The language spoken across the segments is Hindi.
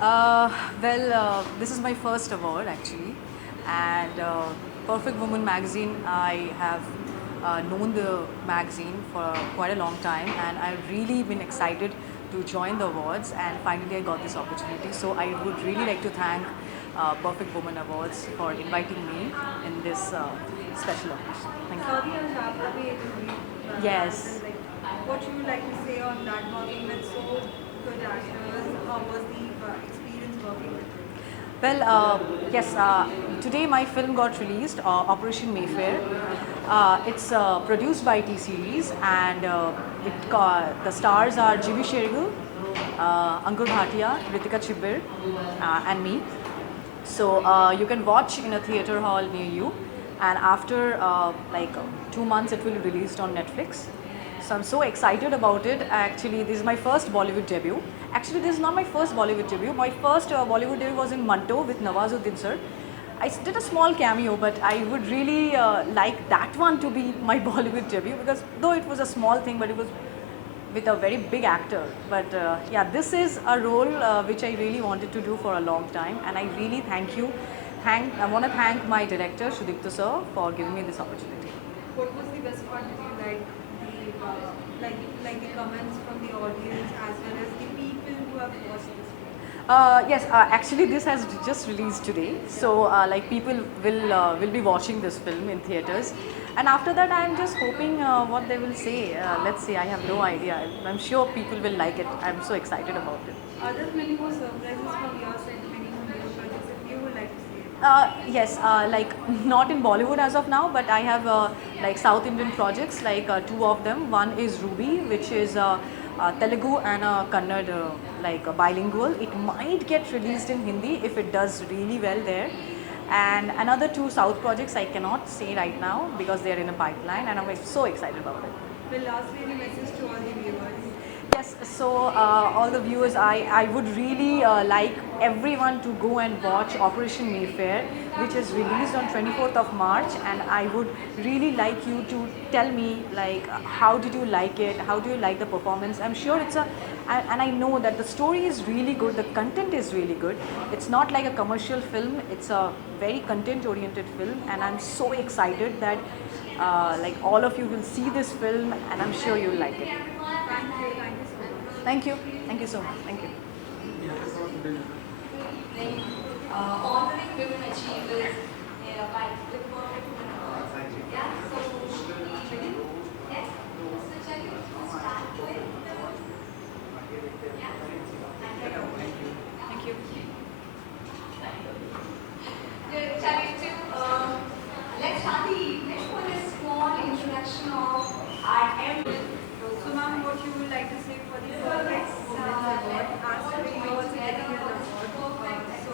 Uh, this is my first award actually, and Perfect Woman magazine. I have known the magazine for quite a long time, and I've really been excited to join the awards. And finally, I got this opportunity. So I would really like to thank Perfect Woman Awards for inviting me in this special occasion. Thank you. Saudi Al Jaber Yes. like, what you would like to say on that working with so good actors? How was the experience working with them? Well, yes, today my film got released, Operation Mayfair. It's produced by T Series, and the stars are Jimmy Shergill, Ankur Bhatia, Ritika Chibbir, and me. So you can watch in a theater hall near you, and after 2 months, it will be released on Netflix. So I'm so excited about it. Actually, this is my first Bollywood debut. Actually, this is not my first Bollywood debut. My first Bollywood debut was in Manto with Nawazuddin sir. Did a small cameo, but I would really like that one to be my Bollywood debut, because though it was a small thing, but it was with a very big actor. But yeah, this is a role which I really wanted to do for a long time, and I really thank you. I want to thank my director Shudipta sir for giving me this opportunity. What was the best part? Did you like the comments from the audience as well as the people who have watched this film? Yes, actually, this has just released today, so people will be watching this film in theaters, and after that, I'm just hoping what they will say. Let's see. I have no idea. I'm sure people will like it. I'm so excited about it. Are there many more surprises from your side, many more new projects if you would like to say? Yes, not in Bollywood as of now, but I have South Indian projects, two of them. One is Ruby, which is Telugu and Kannada, bilingual. It might get released in Hindi if it does really well there. And another two South projects I cannot say right now because they are in a pipeline, and I'm so excited about it. Well, lastly, any message to all the viewers? Yes, so all the viewers, I would really like everyone to go and watch Operation Mayfair, which is released on 24th of March, and I would really like you to tell me how did you like it, how do you like the performance. I'm sure and I know that the story is really good, the content is really good. It's not like a commercial film, it's a very content oriented film, and I'm so excited that all of you will see this film, and I'm sure you'll like it. Thank you so much. Thank you. Thank you so much. Thank you. Honoring women achievers by with perfect women awards. Yeah, so should we begin? Yes. So shall we start with the yeah? Thank you. Thank you. Shall we let's start the evening with a small introduction of our MD. So, ma'am, what you would like to say for the Perfect Women's Award? As today you're also getting an award. So,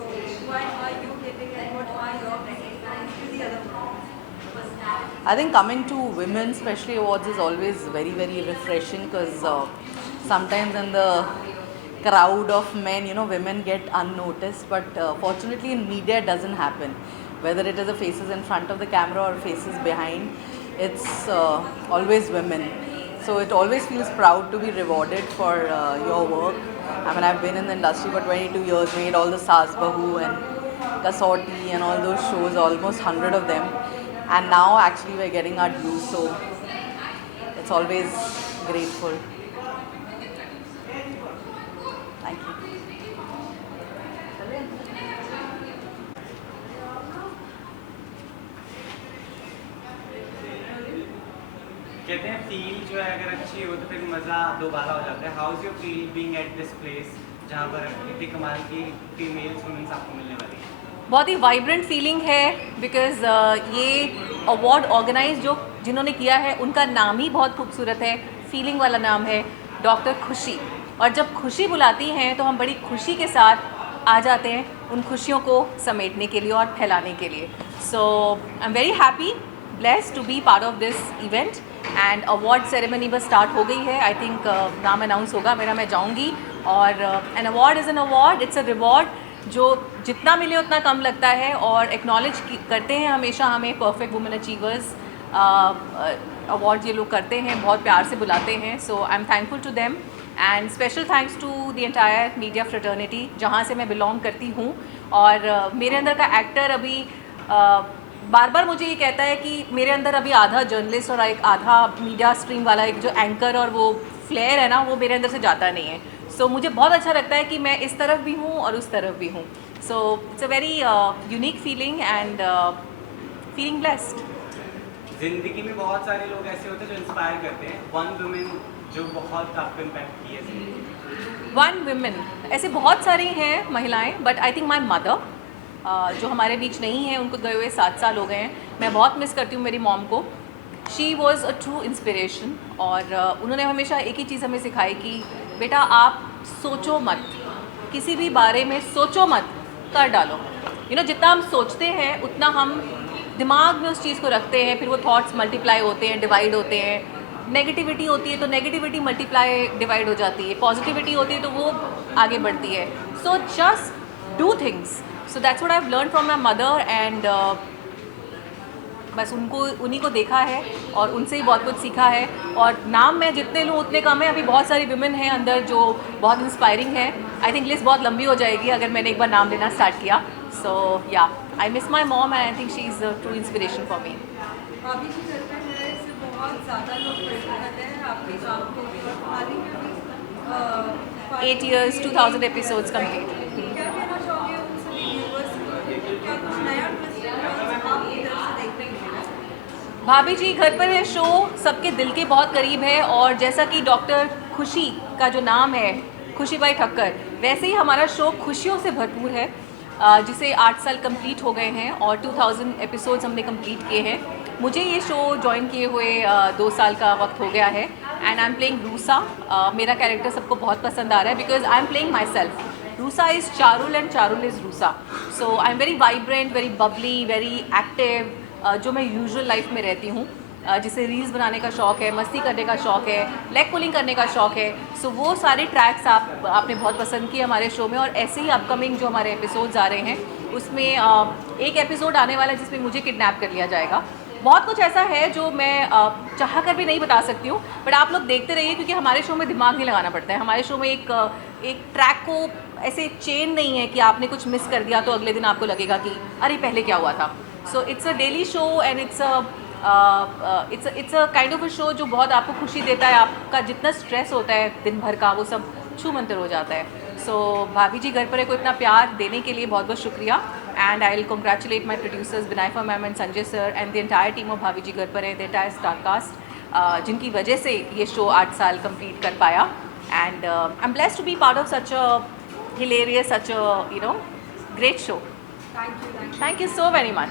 why are you getting and what are your messages to the other women? I think coming to women especially awards is always very very refreshing because sometimes in the crowd of men, women get unnoticed, but fortunately in media it doesn't happen. Whether it is the faces in front of the camera or faces behind, it's always women. So it always feels proud to be rewarded for your work. I mean, I've been in the industry for 22 years, made all the Saas Bahu and Kasauti and all those shows, almost 100 of them. And now actually we're getting our dues, so it's always grateful. Thank you. कहते हैं फील जो है अगर अच्छी हो तो फिर मज़ा दोबारा हो जाता है. How is your feel being at this place जहाँ पर इतनी कमाल की फीमेल्स वुमेन्स आपको मिलने वाली है? बहुत ही वाइब्रेंट फीलिंग है बिकॉज़ ये अवार्ड ऑर्गेनाइज जिन्होंने किया है उनका नाम ही बहुत खूबसूरत है, फीलिंग वाला नाम है, डॉक्टर खुशी. और जब खुशी बुलाती हैं तो हम बड़ी खुशी के साथ आ जाते हैं उन खुशियों को समेटने के लिए और फैलाने के लिए. So I am very happy, blessed to be part of this event. And award ceremony बस स्टार्ट हो गई है. आई थिंक नाम अनाउंस होगा मेरा, मैं जाऊँगी. और an award is an award, it's a reward जो जितना मिले उतना कम लगता है. और एक्नॉलेज करते हैं हमेशा हमें परफेक्ट वुमेन अचीवर्स अवार्ड ये लोग करते हैं, बहुत प्यार से बुलाते हैं. So I am thankful to them. And special thanks to the entire media fraternity जहाँ से मैं बिलोंग करती हूँ। और मेरे अंदर का एक्टर अभी बार बार मुझे ये कहता है कि मेरे अंदर अभी आधा जर्नलिस्ट और एक आधा मीडिया स्ट्रीम वाला एक जो एंकर और वो फ्लेयर है ना, वो मेरे अंदर से जाता नहीं है। सो मुझे बहुत अच्छा लगता है कि मैं इस तरफ भी हूँ और उस तरफ भी हूँ। सो it's a very unique feeling and feeling blessed. जिंदगी में बहुत सारे लोग ऐसे होते हैं जो इंस्पायर करते हैं, वन वुमेन जो बहुत आपको इम्पैक्ट की है जिंदगी। वन वुमेन ऐसे बहुत सारी हैं महिलाएं, but I think my mother जो हमारे बीच नहीं है, उनको गए हुए 7 साल हो गए हैं। मैं बहुत मिस करती हूँ मेरी मॉम को। She was a true inspiration. और उन्होंने हमेशा एक ही चीज़ हमें सिखाई कि बेटा आप सोचो मत, किसी भी बारे में सोचो मत, कर डालो। जितना हम सोचते हैं उतना हम दिमाग में उस चीज़ को रखते हैं, फिर वो थॉट्स मल्टीप्लाई होते हैं, डिवाइड होते हैं। नेगेटिविटी होती है तो नेगेटिविटी मल्टीप्लाई डिवाइड हो जाती है, पॉजिटिविटी होती है तो वो आगे बढ़ती है। So just do things. So that's what I have learn from my mother and बस उन्हीं को देखा है और उनसे ही बहुत कुछ सीखा है। और नाम मैं जितने लूँ उतने कम है। अभी बहुत सारी वुमेन हैं अंदर जो बहुत इंस्पायरिंग है। आई थिंक लिस्ट बहुत लंबी हो जाएगी अगर मैंने एक बार नाम लेना स्टार्ट किया। सो या I miss my mom and I think she is a true inspiration for me. अभी जो घर पे है इससे बहुत ज़्यादा लोग परेशान रहते हैं आपके काम को भी, और हाल ही में भी 8 years 2000 episodes complete। क्या कहना चाहोगे उन सभी व्यूवर्स को? क्या कुछ नया ट्विस्ट आपकी तरफ से देखने को मिला? भाभी जी घर पर है शो सबके दिल के बहुत करीब है। और जैसा कि डॉक्टर खुशी का जो नाम है, खुशी बाई ठक्कर, वैसे ही हमारा शो खुशियों से भरपूर है। जिसे 8 साल कंप्लीट हो गए हैं और 2000 एपिसोड्स हमने कंप्लीट किए हैं। मुझे ये शो ज्वाइन किए हुए 2 साल का वक्त हो गया है and I am playing RUSA. मेरा कैरेक्टर सबको बहुत पसंद आ रहा है because I am playing my self. RUSA is Charul and Charul is RUSA. So I am very vibrant, very Babli, very active, जो मैं यूजुअल लाइफ में रहती हूँ। जिसे रील्स बनाने का शौक़ है, मस्ती करने का शौक़ है, लेग पुलिंग करने का शौक़ है। सो वो सारे ट्रैक्स आपने बहुत पसंद किए हमारे शो में। और ऐसे ही अपकमिंग जो हमारे एपिसोड्स आ रहे हैं उसमें एक एपिसोड आने वाला है जिसमें मुझे किडनैप कर लिया जाएगा। बहुत कुछ ऐसा है जो मैं चाह कर भी नहीं बता सकती हूँ, बट आप लोग देखते रहिए क्योंकि हमारे शो में दिमाग नहीं लगाना पड़ता है। हमारे शो में एक ट्रैक को ऐसे चेन नहीं है कि आपने कुछ मिस कर दिया तो अगले दिन आपको लगेगा कि अरे पहले क्या हुआ था। सो it's a daily show and it's a kind of a show जो बहुत आपको खुशी देता है। आपका जितना स्ट्रेस होता है दिन भर का वो सब छू मंतर हो जाता है। सो भाभी जी घर पर को इतना प्यार देने के लिए बहुत बहुत शुक्रिया। And I will congratulate my producers Binaifa ma'am and Sanjay sir and the entire team of Bhabhi ji घर पर है, द एंटायर स्टार कास्ट, जिनकी वजह से ये शो 8 साल कंप्लीट कर पाया। And I am blessed to be part of such a hilarious, such a great show. Thank you so very much.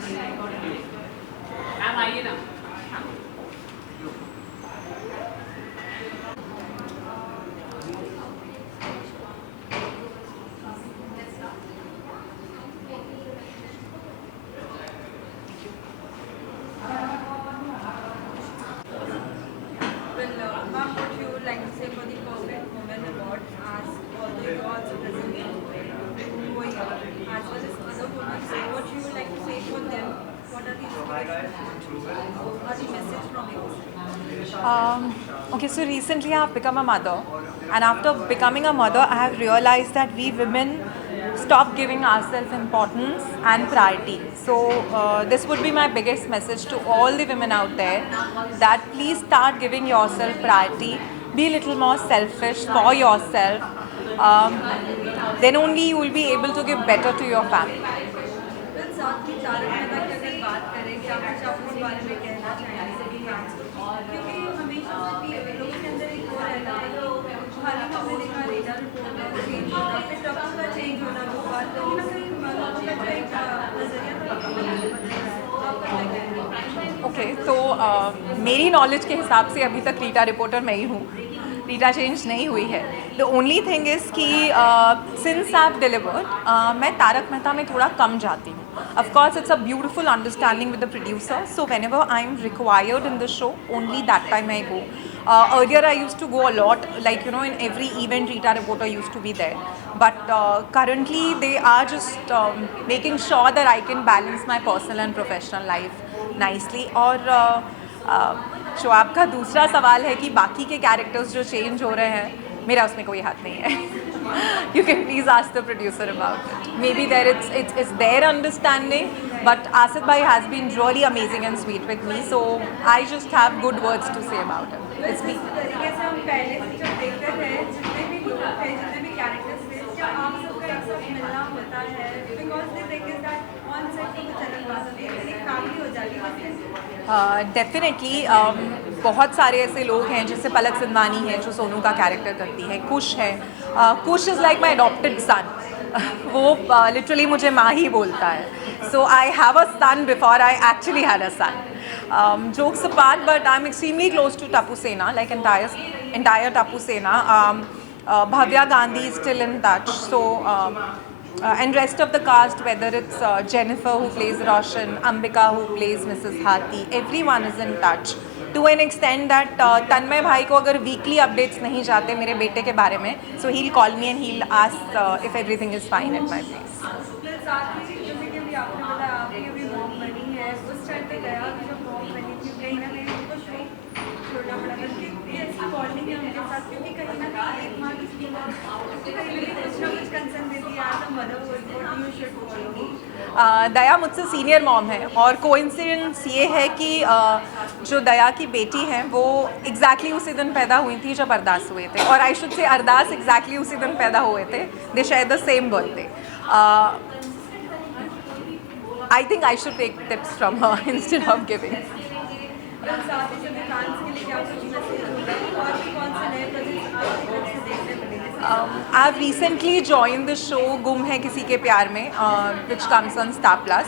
Well, ma'am, what you would like to say for the Perfect Woman Award, as although you are also presenting over here, as well as other women, so what you would like to say for them? What are the inspirations? What are the message from you? Okay, so recently I have become a mother, and after becoming a mother, I have realized that we women stop giving ourselves importance and priority. So this would be my biggest message to all the women out there, that please start giving yourself priority. Be a little more selfish for yourself. Then only you will be able to give better to your family. Well, साथ ही तारक मेहता की अगर बात करें, क्या कुछ आप इस बारे में कहना चाहेंगे सभी फैंस को? क्योंकि हमेशा से लोगों के अंदर एक वो रहता है कि हाल ही में हमने देखा रेडा रिपोर्ट का चेंज होना, फिर टक्कर का चेंज होना, वो बात कहीं ना कहीं लोगों का जो एक नजरिया था वो बदल रहा है। आपका क्या कहना है? ओके, तो मेरी नॉलेज के हिसाब से अभी तक रीटा रिपोर्टर मैं ही हूँ। रीटा चेंज नहीं हुई है। द ओनली थिंग इज़ कि सिंस आई हैव डिलीवर्ड मैं तारक मेहता में थोड़ा कम जाती हूँ। Of course, it's a beautiful understanding with the producer. So whenever I'm required in the show, only that time I go. Earlier I used to go a lot, like in every event Rita Reporter used to be there. But currently they are just making sure that I can balance my personal and professional life nicely. और जो आपका दूसरा सवाल है कि बाकी के कैरेक्टर्स जो चेंज हो रहे हैं, मेरा उसमें कोई हाथ नहीं है. You can please ask the producer about it. Maybe there it's their understanding, but Asad bhai has been really amazing and sweet with me, so I just have good words to say about it. It's me. जिस तरीके से हम पहले से जब देखते थे, जितने भी लोग थे, जितने भी कैरेक्टर्स थे, क्या आप सबका एक साथ मिलना होता है? Because the thing is that on set तो कुछ अलग बात होती है, एक फैमिली हो जाती है. डेफिनेटली बहुत सारे ऐसे लोग हैं, जैसे पलक सिंधवानी है जो सोनू का कैरेक्टर करती है, कुश है. Kush is like my adopted son. वो लिटरली मुझे माँ ही बोलता है. So I have a son before I actually had a son. Jokes apart, but I'm extremely close to Tapu Sena, like entire Tapu Sena. Bhavya Gandhi is still in touch. So, and rest of the cast, whether it's Jennifer who plays Roshan, Ambika who plays Mrs. Hathi, everyone is in touch. To an extent that तन्मय भाई को अगर weekly updates नहीं जाते मेरे बेटे के बारे में, so he'll call me and he'll ask if everything is fine at my place. फिर साथ में जैसे कि अभी आपने बताया आपकी अभी मॉम बनी है, उस टाइम पे गया कि जब मॉम बनी थी, कहीं ना कहीं उनको शो छोड़ना पड़ा था कि ऐसी बॉन्डिंग है उनके साथ, क्योंकि कहीं ना कहीं एक माँ किसी कहीं भी कुछ ना कुछ कंसर्न देती है as a mother what you should follow. Daya मुझसे सीनियर मॉम है और कोइंसिडेंस ये है कि जो दया की बेटी है वो एग्जैक्टली उसी दिन पैदा हुई थी जब अरदास हुए थे, और I should say Ardas exactly उसी दिन पैदा हुए थे. They share the same birthday. I think I should take tips from her instead of giving. और साथ ही साथ फैंस के लिए क्या कुछ मैसेज होगा और भी कौन से नए प्रोजेक्ट्स आपकी तरफ से देखने मिलेंगे? I have recently join the show Ghum Hai Kisi Ke Pyaar Mein, which comes on star plus.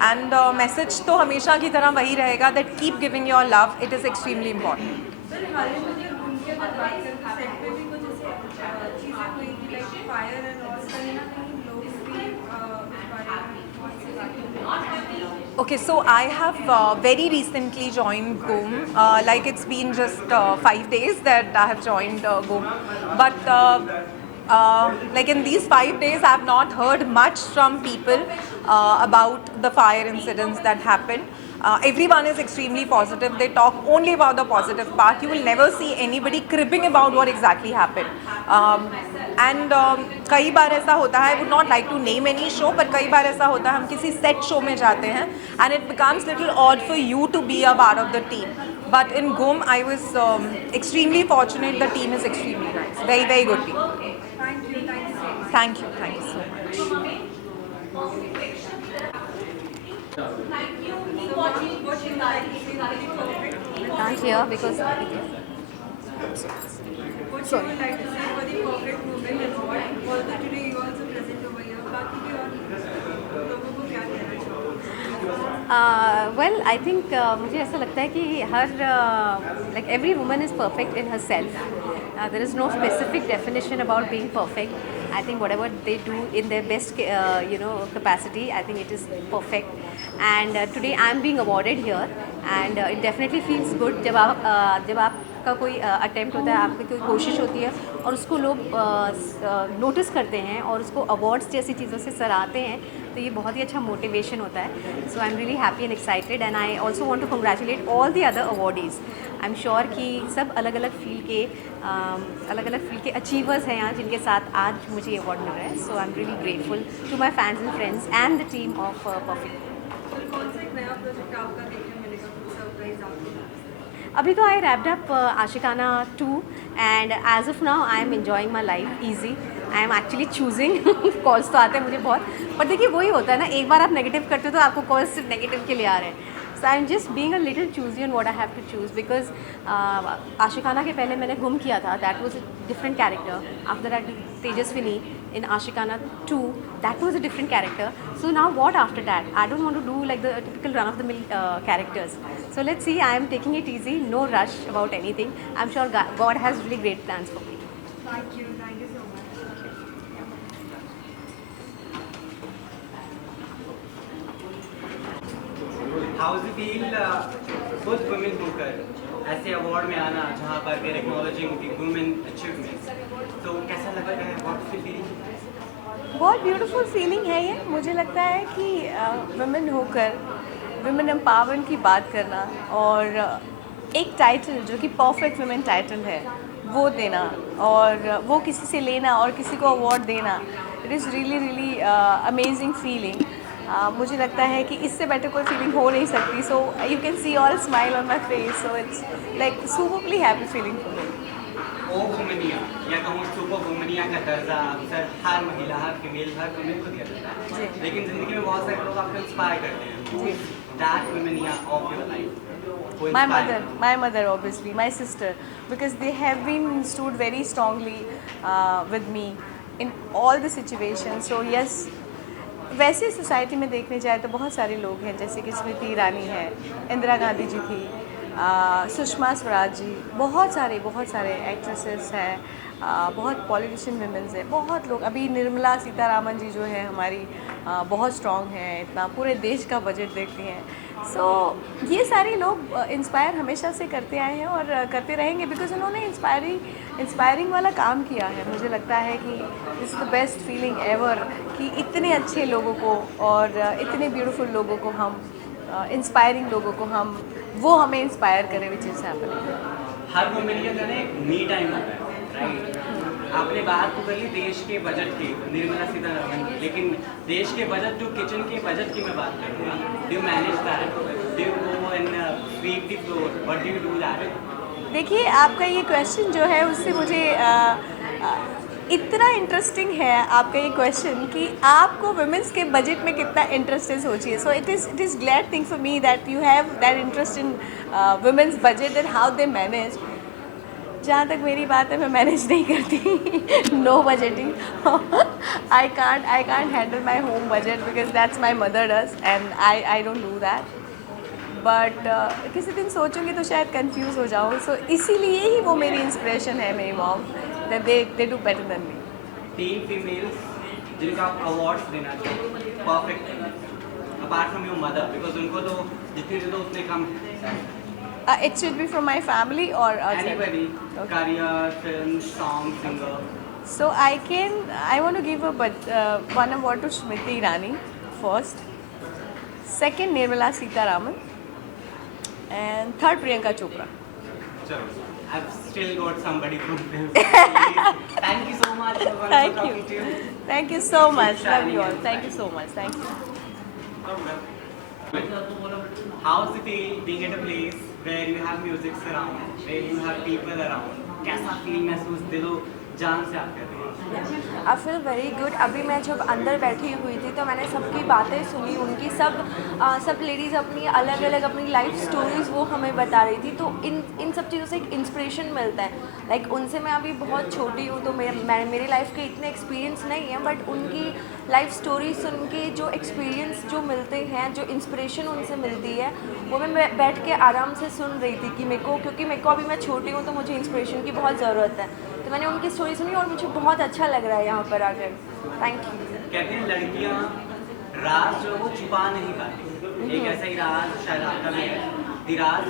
And message तो हमेशा की तरह वही रहेगा that keep giving your love, it is extremely important. Sir हाल ही में जब उनकी अगर बात करें सेट पे भी कुछ ऐसे चीज़ें हुई थी लाइक फायर एंड ऑल, कहीं ना कहीं लोग भी इस बारे में बहुत सी बातें. Okay, so I have very recently joined GOM. Like it's been just 5 days that I have joined GOM. But like in these 5 days, I have not heard much from people about the fire incidents that happened. Everyone is extremely positive. They talk only about the positive part. You will never see anybody cribbing about what exactly happened. And कई बार ऐसा होता है, I would not like to name any show, पर कई बार ऐसा होता है हम किसी set show में जाते हैं and it becomes little odd for you to be a part of the team. But in GOM, I was extremely fortunate. The team is extremely nice. Very, very good team. Thank you so much. Thank you so much. What you like to say for the perfect moment? Can't hear because What you would like to say for the perfect moment and what? Although today you also present over here, बाकी भी और लोगों को क्या कहना चाहोगे? well I think मुझे ऐसा लगता है कि हर like every woman is perfect in herself. There is no specific definition about being perfect. I think whatever they do in their best capacity, I think it is perfect. And today I am being awarded here and it definitely feels good जब आपका कोई अटेम्प्ट होता है, आपकी कोई कोशिश होती है और उसको लोग नोटिस करते हैं और उसको अवार्ड्स जैसी चीज़ों से सराहते हैं, तो ये बहुत ही अच्छा मोटिवेशन होता है. So I am really happy and excited and I also want to congratulate all the other awardees. I am sure कि सब अलग अलग फील्ड के अचीवर्स हैं यहाँ जिनके साथ आज मुझे ये अवार्ड मिल रहा है. So I am really grateful to my fans and friends and the team of perfect. फिर कौन सा एक नया प्रोजेक्ट आपका देखने मिलेगा, कुछ सरप्राइज आपको? अभी तो I wrapped up Aashiqana 2 and as of now I am enjoying my life easy. I am actually choosing. Calls तो आते हैं मुझे बहुत, पर देखिए वही होता है ना, एक बार आप नेगेटिव करते हो तो आपको कॉल्स सिर्फ नेगेटिव के लिए आ रहे हैं. So I am just being a little choosy on what I have to choose because Aashiqana के पहले मैंने गुम किया था, that was a different character. After that Tejaswini in Ashikana 2, that was a different character. So now what after that? I don't want to do like the typical run-of-the-mill characters. So let's see, I am taking it easy, no rush about anything. I'm sure God has really great plans for me. Thank you so much. How does it feel both women होकर ऐसे अवार्ड में आना जहाँ पर वे एक्नॉलेजिंग द वुमेन अचीवमेंट्स, तो कैसा लगता है? What feeling? बहुत ब्यूटीफुल फीलिंग है ये. मुझे लगता है कि वुमेन होकर वुमेन एम्पावरमेंट की बात करना और एक टाइटल जो कि परफेक्ट वुमेन टाइटल है वो देना और वो किसी से लेना और किसी को अवार्ड देना, it is really amazing feeling. मुझे लगता है कि इससे बेटर कोई फीलिंग हो नहीं सकती। So you can see all smile on my face, so it's like superly happy feeling for me. Oh वुमनिया या कहूँ सुपर वुमनिया का दर्जा अक्सर हर महिला, हर फीमेल, हर वुमेन को दिया जाता है, जी। लेकिन ज़िंदगी में बहुत सारे लोग आपको इंस्पायर करते हैं। दैट वुमनिया of your life. My mother obviously, my sister, because they have been stood very strongly with me in all the situations. So yes, वैसे सोसाइटी में देखने जाए तो बहुत सारे लोग हैं, जैसे कि स्मृति ईरानी है, इंदिरा गांधी जी थी, सुषमा स्वराज जी, बहुत सारे एक्ट्रेसेस हैं, बहुत पॉलिटिशियन वुमेन्स हैं, बहुत लोग। अभी निर्मला सीतारामन जी जो है हमारी बहुत स्ट्रॉन्ग हैं, इतना पूरे देश का बजट देखती हैं। सो ये सारे लोग इंस्पायर हमेशा से करते आए हैं और करते रहेंगे, बिकॉज उन्होंने इंस्पायरिंग वाला काम किया है। मुझे लगता है कि this is the best feeling ever कि इतने अच्छे लोगों को और इतने ब्यूटीफुल लोगों को हम, इंस्पायरिंग लोगों को हम, वो हमें इंस्पायर करें, which is happening. Her women का कहना एक मी टाइम होता है, राइट? आपने बात तो करी देश के बजट की, निर्मला सीतारमण की, लेकिन देश के बजट, जो किचन के बजट की मैं बात करूँगा, do you manage that? Do you go and sweep the floor? What do you do that? देखिए, आपका ये क्वेश्चन जो है उससे मुझे इतना इंटरेस्टिंग है आपका ये क्वेश्चन कि आपको वुमेन्स के बजट में कितना इंटरेस्ट हो चाहिए। So it is glad thing for me that you have that interest in women's budget and how they manage. जहाँ तक मेरी बात है, मैं मैनेज नहीं करती। No budgeting. I can't handle my home budget because that's my mother does and I don't do that. But किसी दिन सोचूंगी तो शायद कंफ्यूज हो जाऊँ। सो इसीलिए ही वो मेरी इंस्पिरेशन है, मेरी mom, that they do better than me. 3 females जिनको आप अवार्ड्स देना चाहिए perfect, apart from your mother, because उनको तो जितने दे दो उतने कम है। It should be from my family or Anybody, Okay. career, film, song, singer. So I want to give one award to Smriti Irani first, second Nirmala Sitharaman, and third Priyanka Chopra. Chalo, I've still got somebody from film. Thank you so much. It was wonderful Thank talking you. to you. Thank you so Keep much. Love shining you all. and Thank you shining. so much. Thank you. How's it being at a place where you have music around, where you have people around? कैसा फील महसूस दिलो जान से आप करते हैं? I feel very good. अभी मैं जब अंदर बैठी हुई थी तो मैंने सबकी बातें सुनी, उनकी सब लेडीज़ अपनी अलग अलग अपनी लाइफ स्टोरीज़ वो हमें बता रही थी। तो इन सब चीज़ों से एक इंस्पिरेशन मिलता है। लाइक उनसे मैं अभी बहुत छोटी हूँ तो मेरी लाइफ के इतने एक्सपीरियंस नहीं है, बट उनकी लाइफ स्टोरी सुन के जो एक्सपीरियंस जो मिलते हैं, जो इंस्पिरेशन उनसे मिलती है, वो मैं बैठ के आराम से सुन रही थी कि क्योंकि मेरे को अभी मैं छोटी हूँ तो मुझे इंस्पिरेशन की बहुत ज़रूरत है। तो मैंने उनकी स्टोरी सुनी और मुझे बहुत अच्छा लग रहा है यहाँ पर आकर। Thank you. कहते हैं लड़कियाँ राज जो वो छुपा नहीं पाती, एक ऐसा ही राज शायद आपका भी है, दी राज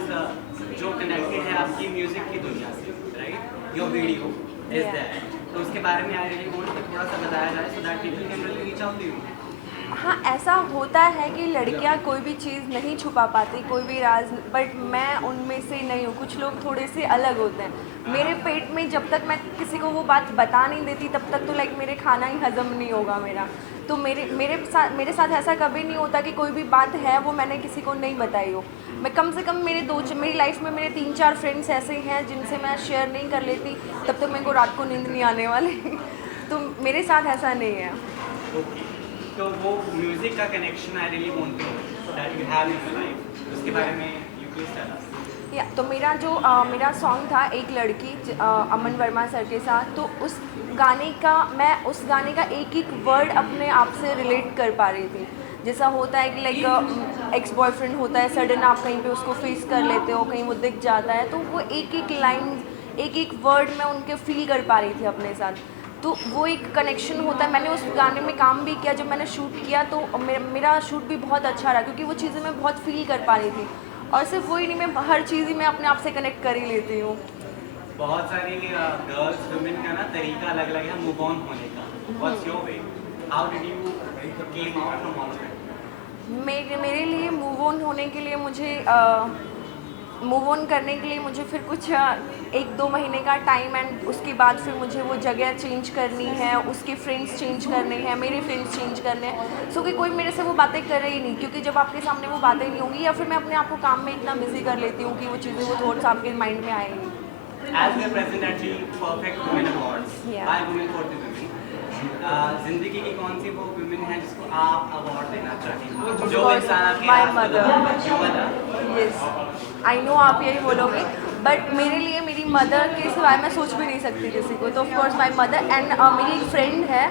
जो कनेक्टेड है आपकी म्यूजिक की दुनिया से, right? Your video is that. तो उसके बारे में आई रियली वांट कि थोड़ा सा बताया जाए so that people can really reach out to you. हाँ, ऐसा होता है कि लड़कियाँ कोई भी चीज़ नहीं छुपा पाती, कोई भी राज, बट मैं उनमें से नहीं हूँ। कुछ लोग थोड़े से अलग होते हैं। मेरे पेट में जब तक मैं किसी को वो बात बता नहीं देती तब तक तो लाइक मेरे खाना ही हजम नहीं होगा मेरा। तो मेरे साथ ऐसा कभी नहीं होता कि कोई भी बात है वो मैंने किसी को नहीं बताई हो। मैं कम से कम मेरी लाइफ में मेरे 3-4 फ्रेंड्स ऐसे हैं जिनसे मैं शेयर नहीं कर लेती, तब तक मेरे को रात को नींद नहीं आने वाली। तो मेरे साथ ऐसा नहीं है। तो वो म्यूजिक का connection I really want to that you have in your life, उसके बारे में यू प्लीज टेल अस। या तो मेरा सॉन्ग था एक लड़की अमन वर्मा सर के साथ। तो उस गाने का एक वर्ड अपने आप से रिलेट कर पा रही थी। जैसा होता है कि लाइक एक्स बॉयफ्रेंड होता है, सडन आप कहीं पे उसको फेस कर लेते हो, कहीं वो दिख जाता है, तो वो एक लाइन एक वर्ड मैं उनके फील कर पा रही थी अपने साथ। तो वो एक कनेक्शन होता है। मैंने उस गाने में काम भी किया, जब मैंने शूट किया तो मेरा शूट भी बहुत अच्छा रहा, क्योंकि वो चीज़ें मैं बहुत फील कर पा रही थी। और सिर्फ वही नहीं, मैं हर चीज़ ही मैं अपने आप से कनेक्ट कर ही लेती हूँ। बहुत सारी गर्ल्स वुमेन का ना तरीका अलग अलग है मूव ऑन होने का। What's your way? How did you came out from all of it? मेरे लिए मूव ऑन होने के लिए मुझे मूव ऑन करने के लिए मुझे फिर कुछ 1-2 महीने का टाइम एंड उसके बाद फिर मुझे वो जगह चेंज करनी है, उसके फ्रेंड्स चेंज करने हैं, मेरे फ्रेंड्स चेंज करने हैं, सो कि कोई मेरे से वो बातें करे ही नहीं, क्योंकि जब आपके सामने वो बातें नहीं होंगी या फिर मैं अपने आप को काम में इतना बिजी कर लेती हूँ कि वो चीज़ें वो थॉट्स आपके माइंड में आएंगी. As we are present at the Perfect Women Awards Yeah. by Women for the Women, जिंदगी की कौन सी वो women है जिसको आप अवार्ड देना चाहेंगे? जो course, इंसान आपके my आस-पास mother. है, your mother. Yes, I know आप यही बोलोगे, बट मेरे लिए मेरी मदर के सिवाय मैं सोच भी नहीं सकती किसी को, तो of course my mother. And मेरी एक फ्रेंड है,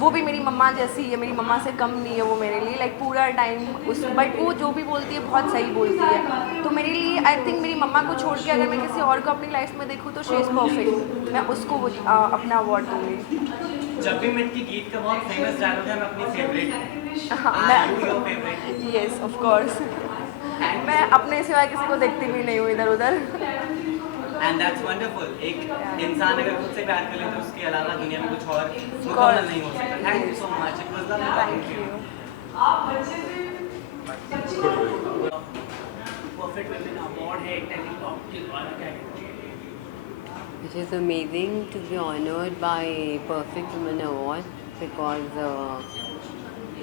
वो भी मेरी मम्मा जैसी है, मेरी मम्मा से कम नहीं है वो मेरे लिए, लाइक पूरा टाइम उस, बट वो जो भी बोलती है बहुत सही बोलती है. तो मेरे लिए आई थिंक मेरी मम्मा को छोड़ के अगर मैं किसी और को अपनी लाइफ में देखूँ तो शी इज़ परफेक्ट, मैं उसको अपना अवार्ड दूँगी. जब भी मिट की गीत का बहुत फेमस डायलॉग है, मैं अपनी फेवरेट. हाँ, Are you your favorite? Yes of course. मैं अपने सिवाय किसी को देखती भी नहीं हूँ इधर उधर. And that's wonderful. एक इंसान अगर खुद से प्यार कर ले तो उसके अलावा दुनिया में कुछ और मुकम्मल नहीं हो सकता. Thank you so much. It was lovely talking to you. Perfect Women Award है टेलीटॉक के द्वारा क्या कहते हैं? It is amazing to be honored by Perfect Women Award because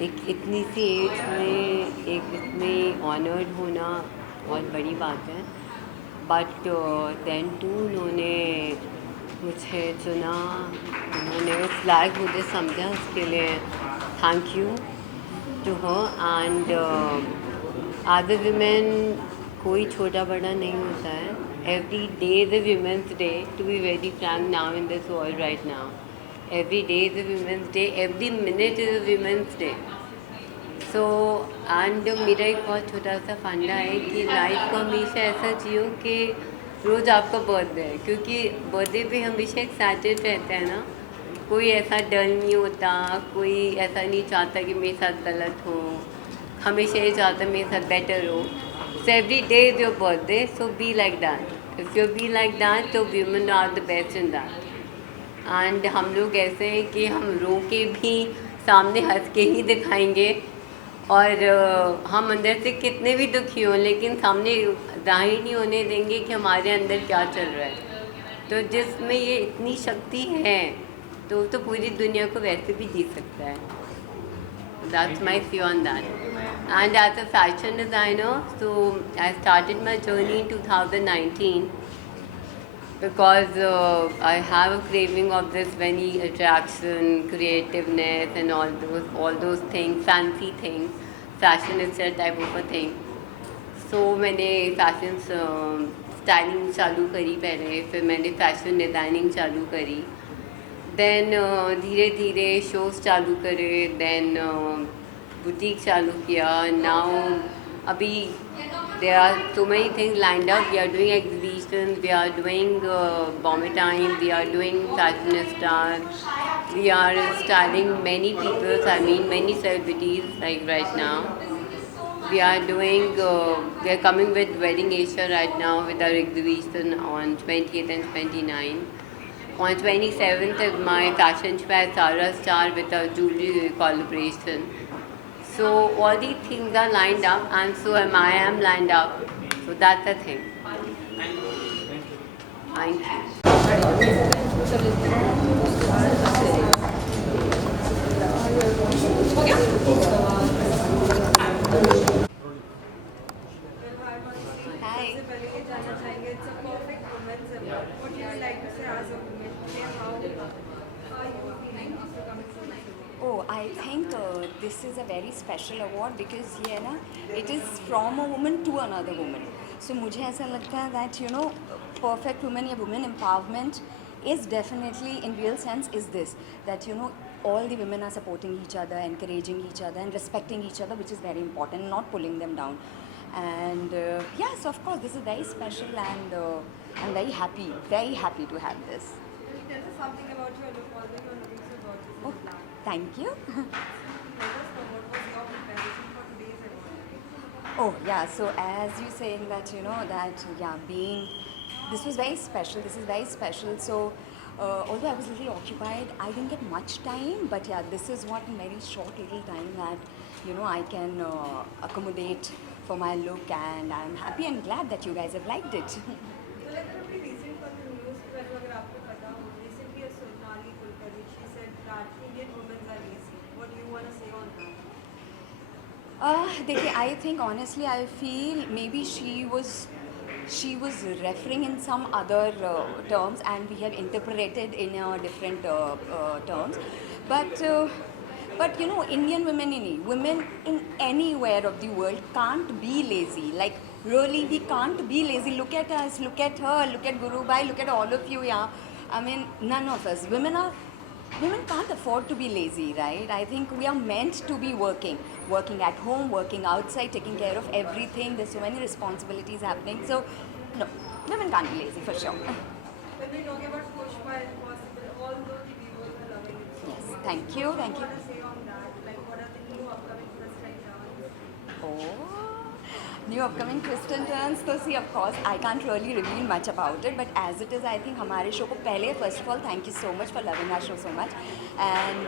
एक इतनी सी एज में एक इतने ऑनर्ड होना बहुत बड़ी बात है. बट देन टू उन्होंने मुझे चुना, उन्होंने फ्लैग मुझे समझा, उसके लिए thank you to her. And as a women कोई छोटा बड़ा नहीं होता है. Every day is a women's day, to be very frank now in this world right now. Every day is a women's day, every minute is a women's day. So and मेरा एक बहुत छोटा सा फंडा है कि लाइफ को हमेशा ऐसा जियो कि रोज़ आपका बर्थडे है, क्योंकि बर्थडे पे हमेशा एक्साइटेड रहते हैं ना. कोई ऐसा डर नहीं होता, कोई ऐसा नहीं चाहता कि मेरे साथ गलत हो, हमेशा ये चाहता है मेरे साथ बेटर हो. So every day is your birthday, so be like that. If you be like that तो women are the best in that. And हम लोग ऐसे हैं कि हम रो के भी सामने हंस के ही दिखाएंगे, और हम अंदर से कितने भी दुखी हों लेकिन सामने जाहिर नहीं होने देंगे कि हमारे अंदर क्या चल रहा है. तो जिसमें ये इतनी शक्ति है तो पूरी दुनिया को वैसे भी जी सकता है. That's my view on that. And as a fashion designer, so I started my journey in 2019 because I have a craving of this very attraction, creativeness and all those things, fancy things. Fashion is a type of a thing. So मैंने फैशन स्टाइलिंग चालू करी पहले, फिर मैंने फैशन डिज़ाइनिंग चालू करी, देन धीरे धीरे शोज़ चालू करे, देन बुटीक चालू किया. नाउ अभी there are so many things lined up. We are doing exhibitions, we are doing Bombay Time, we are doing Fashionistas, we are styling many people, I mean many celebrities like right now. We are doing, we are coming with Wedding Asia right now with our exhibition on 20th and 29th. On 27th is my fashion show at Zara Star with our jewelry collaboration. So all these things are lined up, and so I am lined up. So that's the thing. Thank you. सबसे पहले ये जानना चाहेंगे, it's a perfect women's award. What you like to say as a women today, how are you feeling after coming to this? Oh, I think this is a very special award because ये है ना, it is from a woman to another woman. So मुझे ऐसा लगता है that you know perfect women या women empowerment is definitely in real sense is this, that you know all the women are supporting each other, encouraging each other and respecting each other, which is very important, not pulling them down. And yes, of course this is very special, and I'm very happy to have this. Tell us something about your look, although your looking so gorgeous. Oh, thank you. Let us know what was your preparation for today's award. Oh yeah, so as you saying that you know that this was very special, this is very special. So although I was a little occupied, I didn't get much time, but yeah, this is what in very short little time that you know I can accommodate for my look, and I'm happy and glad that you guys have liked it. So like a recent for the news when अगर आपको पता हो recently a Sonali Kulkarni she said that Indian women are lazy. What do you want to say on that? देखिए, I think honestly I feel maybe she was referring in some other terms, and we have interpreted in different terms. But you know, Indian women in anywhere of the world can't be lazy. Like really, we can't be lazy. Look at us, look at her, look at Guru Bhai, look at all of you. Yeah, I mean, none of us. Women can't afford to be lazy, right? I think we are meant to be working at home, working outside, taking care of everything. There's so many responsibilities happening. So, no, women can't be lazy for sure. When we talk about Pushpa Impossible, although the viewers are loving it so Yes, much, thank you, thank you. what do you want to say on that? Like, what are the new upcoming twists and turns? Oh, new upcoming twists and turns. So see, of course, I can't really reveal much about it, but as it is, I think हमारे show को पहले, first of all, thank you so much for loving our show so much. And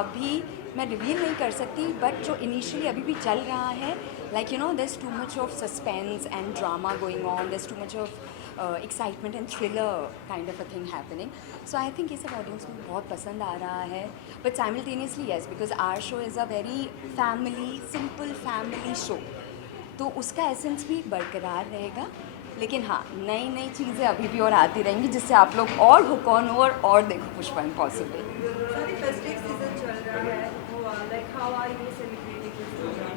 अभी मैं reveal नहीं कर सकती, but जो initially अभी भी चल रहा है, like you know, there's too much of suspense and drama going on. There's too much of excitement and thriller kind of a thing happening. So I think ये सब audience को बहुत पसंद आ रहा है. But simultaneously, yes, because our show is a very family, simple family show. तो उसका एसेंस भी बरकरार रहेगा, लेकिन हाँ, नई नई चीज़ें अभी भी और आती रहेंगी, जिससे आप लोग और हुक ऑन हो और देखो Pushpa impossible. So the festive season चल रहा है, like how are you celebrating this season?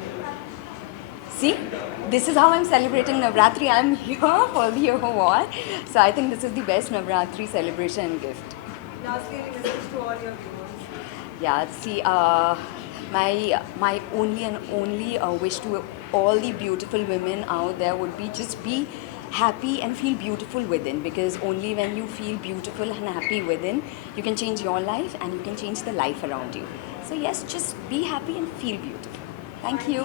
See, this is how I'm celebrating Navratri. I'm here for the award. So I think this is the best Navratri celebration and gift. Lastly, any message to all your viewers? Yeah, see, my only and only wish to all the beautiful women out there would be just be happy and feel beautiful within, because only when you feel beautiful and happy within, you can change your life and you can change the life around you. So yes, just be happy and feel beautiful. Thank you.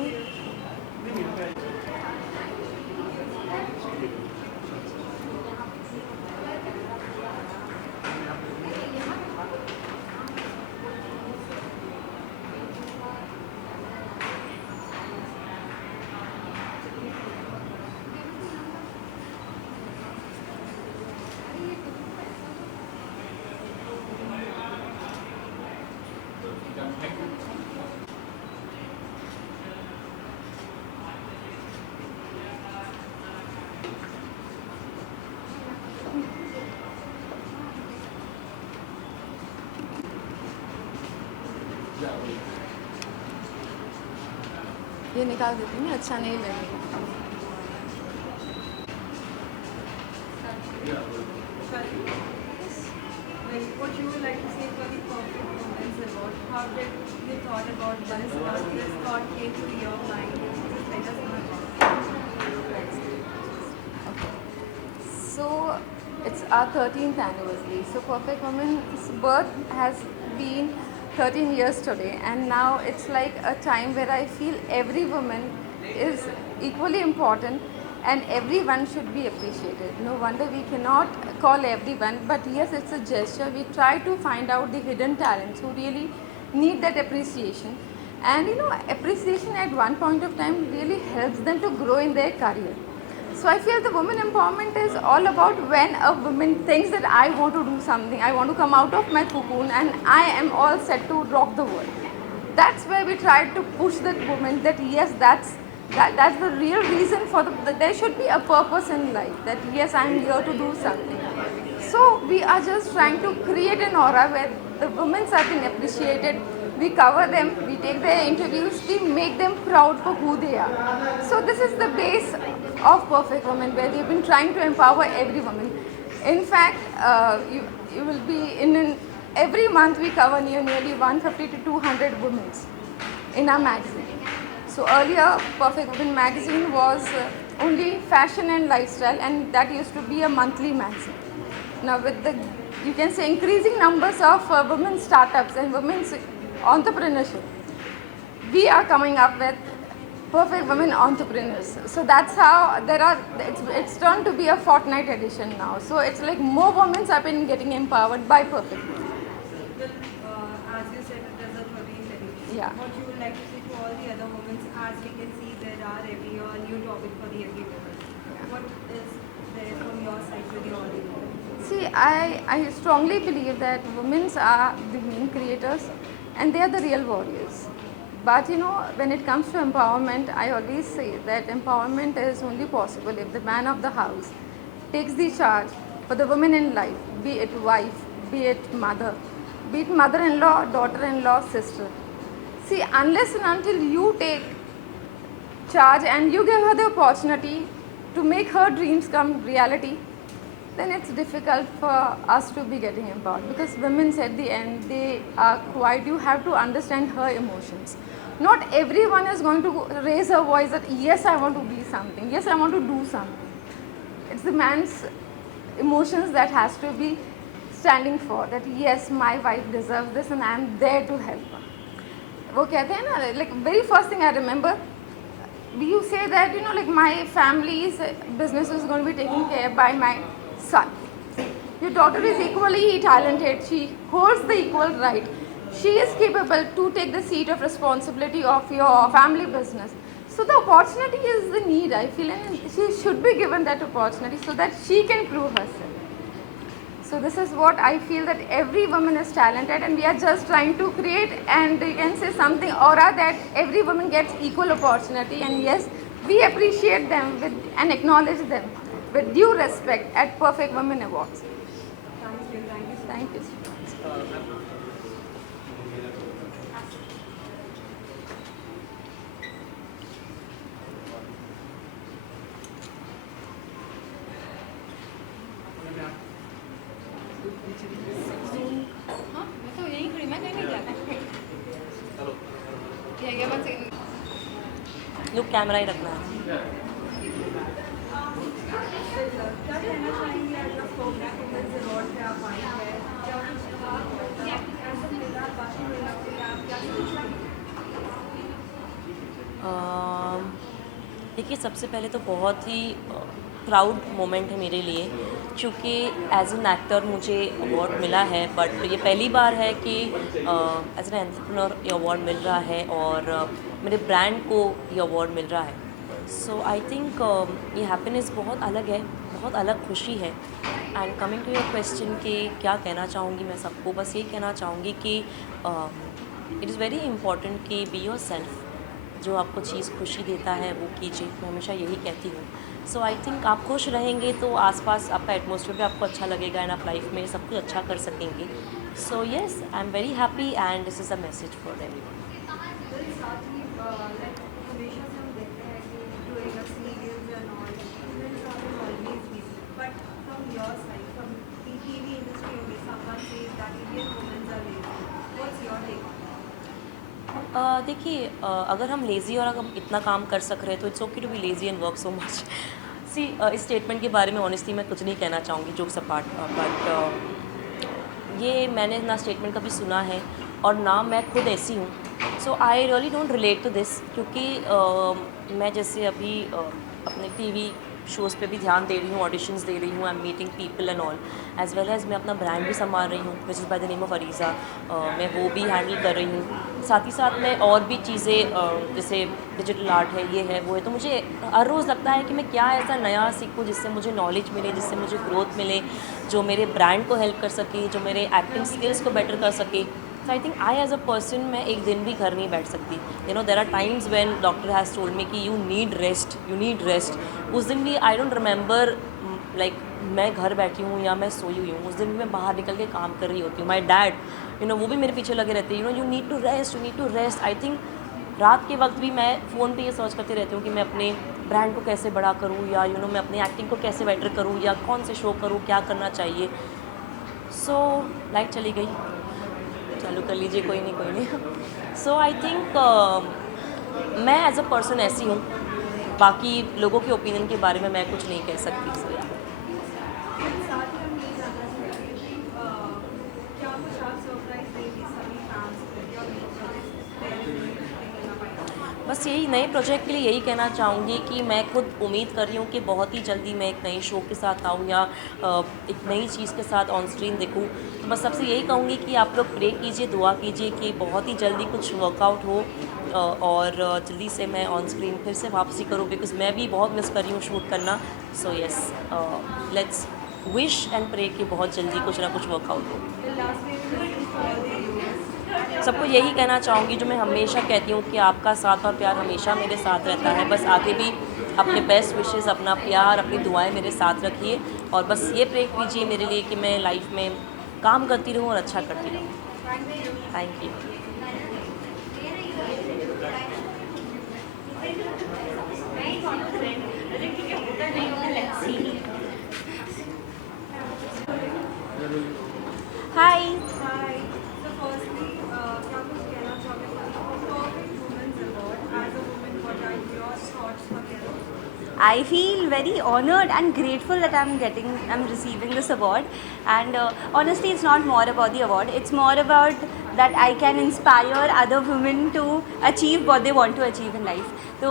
ये निकाल देती हूँ, अच्छा नहीं लगेगा. Like, what you would like to say for the Perfect Women's Award? How did you thought about this? How this thought came to your mind? Just let us know about it. So it's our 13th anniversary. So Perfect Woman's birth has been 13 years today, and now it's like a time where I feel every woman is equally important and everyone should be appreciated. No wonder we cannot call everyone, but yes, it's a gesture. We try to find out the hidden talents who really need that appreciation. And you know, appreciation at one point of time really helps them to grow in their career. So I feel the women empowerment is all about when a woman thinks that I want to do something, I want to come out of my cocoon and I am all set to rock the world. That's where we try to push that woman that yes, that's the real reason for there should be a purpose in life, that yes, I am here to do something. So we are just trying to create an aura where the women are being appreciated. We cover them, we take their interviews, we make them proud for who they are. So this is the base of Perfect Woman, where we've been trying to empower every woman. In fact, you will be every month we cover nearly 150 to 200 women in our magazine. So earlier, Perfect Woman magazine was only fashion and lifestyle, and that used to be a monthly magazine. Now with the, you can say, increasing numbers of women startups and women's entrepreneurship, we are coming up with Perfect Women Entrepreneurs. So that's how it's turned to be a fortnight edition now. So it's like more women have been getting empowered by Perfect Women. Well, as you said, it is a 13th edition. Yeah. what you would like to say to all the other women, as we can see there are every year a new topic for the every woman. What is there from your side for the audience? See, I strongly believe that women are the main creators and they are the real warriors. But you know, when it comes to empowerment, I always say that empowerment is only possible if the man of the house takes the charge for the women in life, be it wife, be it mother-in-law, daughter-in-law, sister. See, unless and until you take charge and you give her the opportunity to make her dreams come reality, then it's difficult for us to be getting empowered, because women at the end, they are quiet. You have to understand her emotions. Not everyone is going to raise her voice that yes, I want to be something, yes, I want to do something. It's the man's emotions that has to be standing for that, yes, my wife deserves this and I am there to help her. वो कहते हैं ना, like very first thing I remember, you say that, you know, like my family's business is going to be taken care by my son. Your daughter is equally talented, she holds the equal right, she is capable to take the seat of responsibility of your family business. So the opportunity is the need, I feel, and she should be given that opportunity so that she can prove herself. So this is what I feel, that every woman is talented and we are just trying to create, and you can say something aura that every woman gets equal opportunity, and yes, we appreciate them with and acknowledge them with due respect at Perfect Women Awards. Thank you. Look camera ही रखना है। क्या कहना चाहेंगे आज आप प्रोग्राम वुमेन्स अवार्ड पे आप आई है, क्या कुछ ऐसा मिला बाकी मिला कोई, आप क्या सोचना? देखिए, सबसे पहले तो बहुत ही प्राउड मोमेंट है मेरे लिए, क्योंकि एज एन एक्टर मुझे अवार्ड मिला है, बट ये पहली बार है कि एज एन एंटरप्रेन्योर ये अवार्ड मिल रहा है और मेरे ब्रांड को ये अवार्ड मिल रहा है। सो आई थिंक ये हैप्पीनेस बहुत अलग है, बहुत अलग खुशी है। And coming to your question कि क्या कहना चाहूँगी मैं सबको, बस ये कहना चाहूँगी कि इट इज़ वेरी इंपॉर्टेंट कि बी योर सेल्फ। जो आपको चीज़ खुशी देता है वो कीजिए, मैं हमेशा यही कहती हूँ। सो आई थिंक आप खुश रहेंगे तो आसपास आपका एटमॉस्फेयर भी आपको अच्छा लगेगा एंड आप लाइफ में सब कुछ अच्छा कर सकेंगे। So yes, I am very happy and this is a message for everyone. हमेशा से हम देखते हैं कि doing a serials and all womens are always busy, but from your side, from the TV industry only, someone says that Indian women are lazy. What's your take? देखिए, अगर हम लेज़ी और अगर इतना काम कर सक रहे हैं तो it's okay to be lazy and work so much. See, इस स्टेटमेंट के बारे में ऑनेस्टली मैं कुछ नहीं कहना चाहूँगी, जोक्स अपार्ट, बट ये मैंने ना स्टेटमेंट कभी सुना है और ना मैं खुद ऐसी हूँ। So I really don't relate to this, क्योंकि मैं जैसे अभी अपने टीवी शोज़ पे भी ध्यान दे रही हूँ, ऑडिशंस दे रही हूँ, I am meeting people and all, as well as मैं अपना ब्रांड भी संभाल रही हूँ which is by the name of Areeza. मैं वो भी हैंडल कर रही हूँ, साथ ही साथ मैं और भी चीज़ें जैसे डिजिटल आर्ट है, ये है, वो है। तो मुझे हर रोज़ लगता है कि मैं क्या ऐसा नया सीखूँ जिससे मुझे नॉलेज मिले, जिससे मुझे ग्रोथ मिले, जो मेरे ब्रांड को हेल्प कर सके, जो मेरे एक्टिंग स्किल्स को बेटर कर सके। So I think I as a person मैं एक दिन भी घर नहीं बैठ सकती। You know, there are times when doctor has told me कि you need rest, you need rest. उस दिन भी आई डोंट रिमेंबर लाइक मैं घर बैठी हूँ या मैं सोई हुई हूँ, उस दिन भी मैं बाहर निकल के काम कर रही होती हूँ। माई डैड, यू नो, वो भी मेरे पीछे लगे रहते हैं, you know, you need to rest, you need to rest. I think रात के वक्त भी मैं फ़ोन पे ये सर्च करती रहती हूँ कि मैं अपने ब्रांड को कैसे बड़ा करूँ, या यू नो मैं अपनी एक्टिंग को कैसे बेटर करूँ, या कौन से शो करूँ, क्या करना चाहिए। सो लाइट चली गई, चालू कर लीजिए, कोई नहीं कोई नहीं। सो आई थिंक मैं एज अ पर्सन ऐसी हूँ, बाकी लोगों के ओपिनियन के बारे में मैं कुछ नहीं कह सकती। सो या साथ ही हम ये जानना चाहेंगे कि क्या कुछ आप सरप्राइज देंगी सभी फैंस को, या बस यही नए प्रोजेक्ट के लिए यही कहना चाहूँगी कि मैं खुद उम्मीद कर रही हूँ कि बहुत ही जल्दी मैं एक नए शो के साथ आऊँ या एक नई चीज़ के साथ ऑन स्क्रीन दिखूँ। तो बस सबसे यही कहूँगी कि आप लोग प्रे कीजिए, दुआ कीजिए कि बहुत ही जल्दी कुछ वर्कआउट हो और जल्दी से मैं ऑन स्क्रीन फिर से वापसी करूँ, बिकॉज़ मैं भी बहुत मिस कर रही हूँ शूट करना। So yes, let's wish and pray कि बहुत जल्दी कुछ ना कुछ वर्कआउट हो। सबको यही कहना चाहूँगी जो मैं हमेशा कहती हूँ कि आपका साथ और प्यार हमेशा मेरे साथ रहता है। बस आगे भी अपने बेस्ट विशेज़, अपना प्यार, अपनी दुआएं मेरे साथ रखिए और बस ये प्रे कीजिए मेरे लिए कि मैं लाइफ में काम करती रहूँ और अच्छा करती रहूँ। Thank you. Hi. Hi. So firstly, क्या कुछ कहना चाहोगे Perfect Women's Award? As a woman, what are your thoughts on it? I feel very honored and grateful that I'm receiving this award. And honestly, it's not more about the award. It's more about that I can inspire other women to achieve what they want to achieve in life. So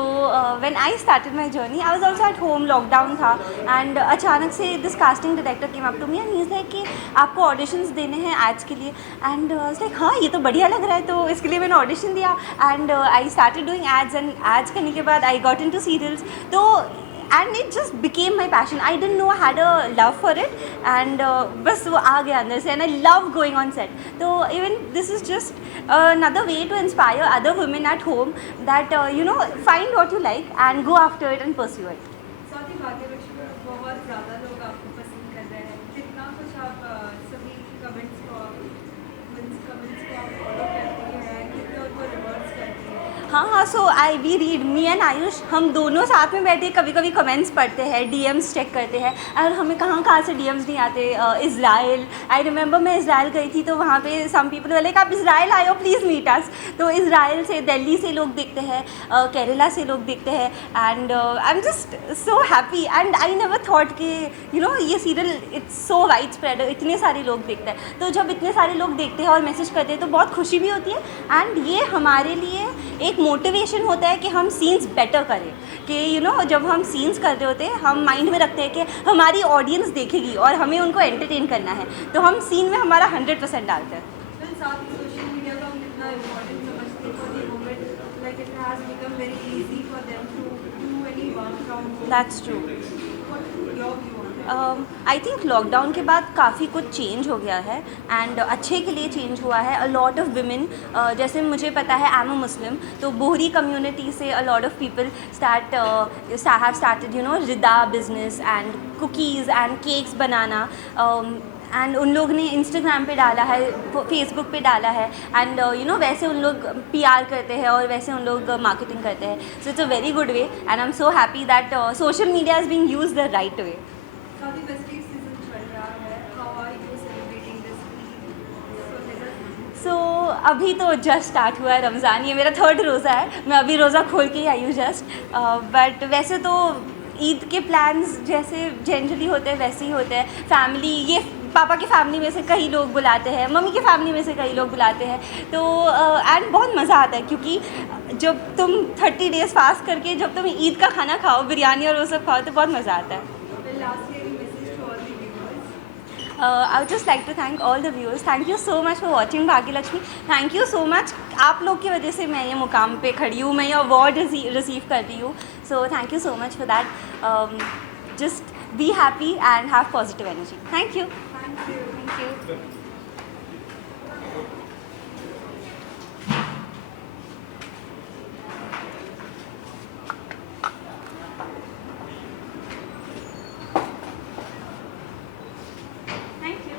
when I started my journey, I was also at home, lockdown था, and अचानक से this casting director came up to me and he's like कि आपको auditions देने हैं ads के लिए, and I was like हाँ ये तो बढ़िया लग रहा है, तो इसके लिए मैंने audition दिया and I started doing ads, and ads करने के बाद I got into serials. तो and it just became my passion. I didn't know I had a love for it, and बस वो आ गया अंदर से, and I love going on set. So even this is just another way to inspire other women at home that you know, find what you like and go after it and pursue it. साथ ही भाग्यलक्ष्मी में बहुत ज़्यादा लोग आपको पसंद कर रहे हैं। कितना कुछ आप सभी कमेंट्स को आप फॉलो करती हैं, कितने उनको रिवर्स करती हैं? हाँ, so we read, me and Ayush, हम दोनों साथ में बैठे कभी कभी कमेंट्स पढ़ते हैं, डीएम्स चेक करते हैं, और हमें कहाँ से डीएम्स नहीं आते। इज़राइल, आई रिमेंबर मैं इज़राइल गई थी तो वहाँ पे सम पीपल वाले आप इज़राइल आए हो, प्लीज़ मीट अस। तो इज़राइल से, दिल्ली से लोग देखते हैं, केरला से लोग देखते हैं, and I am just so happy, and I never thought कि यू नो ये serial it's so wide spread, इतने सारे लोग देखते हैं। तो जब इतने सारे लोग देखते हैं और मैसेज करते हैं तो बहुत खुशी भी होती है, एंड ये हमारे लिए एक मोटिवेशन होता है कि हम सीन्स बेटर करें, कि यू नो जब हम सीन्स कर रहे होते हैं हम माइंड में रखते हैं कि हमारी ऑडियंस देखेगी और हमें उनको एंटरटेन करना है, तो हम सीन में हमारा 100% डालते हैं। साथ ही सोशल मीडिया को हम कितना इम्पोर्टेंट समझते हैं for the women, like it has become very easy for them to do any work from home. That's true. Your view? I think lockdown के बाद काफ़ी कुछ चेंज हो गया है, एंड अच्छे के लिए चेंज हुआ है। अ लॉट ऑफ विमेन, जैसे मुझे पता है, आई एम अ मुस्लिम, तो बोहरी कम्युनिटी से a lot of people have started you know Rida business and cookies and cakes बनाना, एंड उन लोग ने इंस्टाग्राम पे डाला है, फेसबुक पे डाला है, एंड यू नो वैसे उन लोग पीआर करते हैं और वैसे उन लोग मार्केटिंग करते हैं। So it's a very good way, and I am so happy that social media is being used the right way. साथ ही फेस्टिव सीजन चल रहा है, how are you celebrating this Eid? So अभी तो जस्ट स्टार्ट हुआ है रमज़ान, ये मेरा 3rd रोज़ा है, मैं अभी रोज़ा खोल के ही आई हूँ जस्ट। बट वैसे तो ईद के प्लान्स जैसे जनरली होते हैं वैसे ही होते हैं। फैमिली, ये पापा की फैमिली में से कई लोग बुलाते हैं, मम्मी की फैमिली में से कई लोग बुलाते हैं, तो एंड बहुत मज़ा आता है, क्योंकि जब तुम 30 डेज़ फास्ट करके जब तुम ईद का खाना खाओ, बिरयानी और वो सब खाओ, तो बहुत मज़ा आता है। I would just like to thank all the viewers. Thank you so much for watching Bhagyalakshmi. Thank you so much. आप लोग की वजह से मैं ये मुकाम पे खड़ी हूँ, मैं ये अवार्ड रिसीव कर रही हूँ. So thank you so much for that. Just be happy and have positive energy. Thank you. Thank you. Thank you.